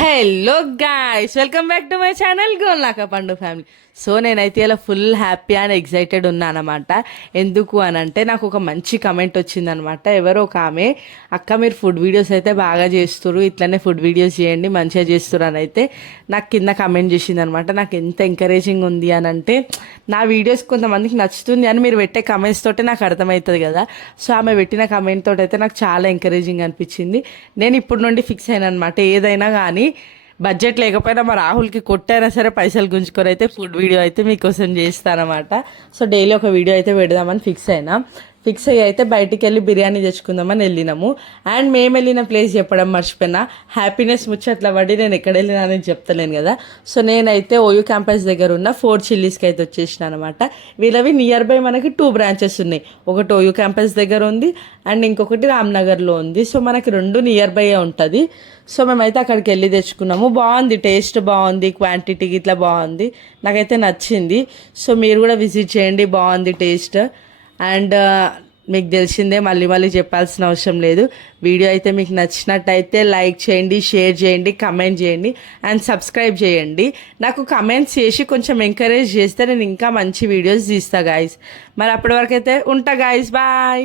Hello guys, welcome back to my channel Golnaka పండు family. So నేనైతే ఇలా ఫుల్ హ్యాపీ అండ్ ఎగ్జైటెడ్ ఉన్నాను అనమాట. ఎందుకు అని అంటే నాకు ఒక మంచి కమెంట్ వచ్చిందనమాట. ఎవరో ఒక ఆమె, అక్క మీరు ఫుడ్ వీడియోస్ అయితే బాగా చేస్తారు, ఇట్లనే ఫుడ్ వీడియోస్ చేయండి, మంచిగా చేస్తారు అని అయితే నాకు కింద కమెంట్ చేసింది అనమాట. నాకు ఎంత ఎంకరేజింగ్ ఉంది అని అంటే, నా వీడియోస్ కొంతమందికి నచ్చుతుంది అని మీరు పెట్టే కమెంట్స్ తోటే నాకు అర్థమవుతుంది కదా. సో ఆమె పెట్టిన కమెంట్ తోటి అయితే నాకు చాలా ఎంకరేజింగ్ అనిపించింది. నేను ఇప్పుడు నుండి ఫిక్స్ అయినా అనమాట, ఏదైనా కానీ బడ్జెట్ లేకపోయినా మా రాహుల్కి కొట్టైనా సరే పైసలు గుంజుకొని అయితే ఫుడ్ వీడియో అయితే మీకోసం చేస్తానమాట. సో డైలీ ఒక వీడియో అయితే పెడదామని ఫిక్స్ అయ్యి అయితే బయటికి వెళ్ళి బిర్యానీ తెచ్చుకుందామని వెళ్ళినాము. అండ్ మేము వెళ్ళిన ప్లేస్ చెప్పడం మర్చిపోయినా, హ్యాపీనెస్ ముచ్చట్ల పడి నేను ఎక్కడ వెళ్ళినా అని చెప్తలేను కదా. సో నేనైతే ఓయూ క్యాంపస్ దగ్గర ఉన్న 4 చిల్లీస్కి అయితే వచ్చేసిన అనమాట. వీళ్ళవి నియర్ బై మనకి 2 బ్రాంచెస్ ఉన్నాయి. ఒకటి ఓయూ క్యాంపస్ దగ్గర ఉంది అండ్ ఇంకొకటి రామ్నగర్లో ఉంది. సో మనకి 2 నియర్ బై ఉంటుంది. సో మేమైతే అక్కడికి వెళ్ళి తెచ్చుకున్నాము. బాగుంది, టేస్ట్ బాగుంది, క్వాంటిటీ ఇట్లా బాగుంది, నాకైతే నచ్చింది. సో మీరు కూడా విజిట్ చేయండి, బాగుంది టేస్ట్. అండ్ మీకు తెలిసిందే, మళ్ళీ చెప్పాల్సిన అవసరం లేదు. వీడియో అయితే మీకు నచ్చినట్టయితే లైక్ చేయండి, షేర్ చేయండి, కమెంట్ చేయండి అండ్ సబ్స్క్రైబ్ చేయండి. నాకు కమెంట్స్ చేసి కొంచెం ఎంకరేజ్ చేస్తే నేను ఇంకా మంచి వీడియోస్ తీస్తా గాయస్. మరి అప్పటి వరకు అయితే ఉంటా గాయస్, బాయ్.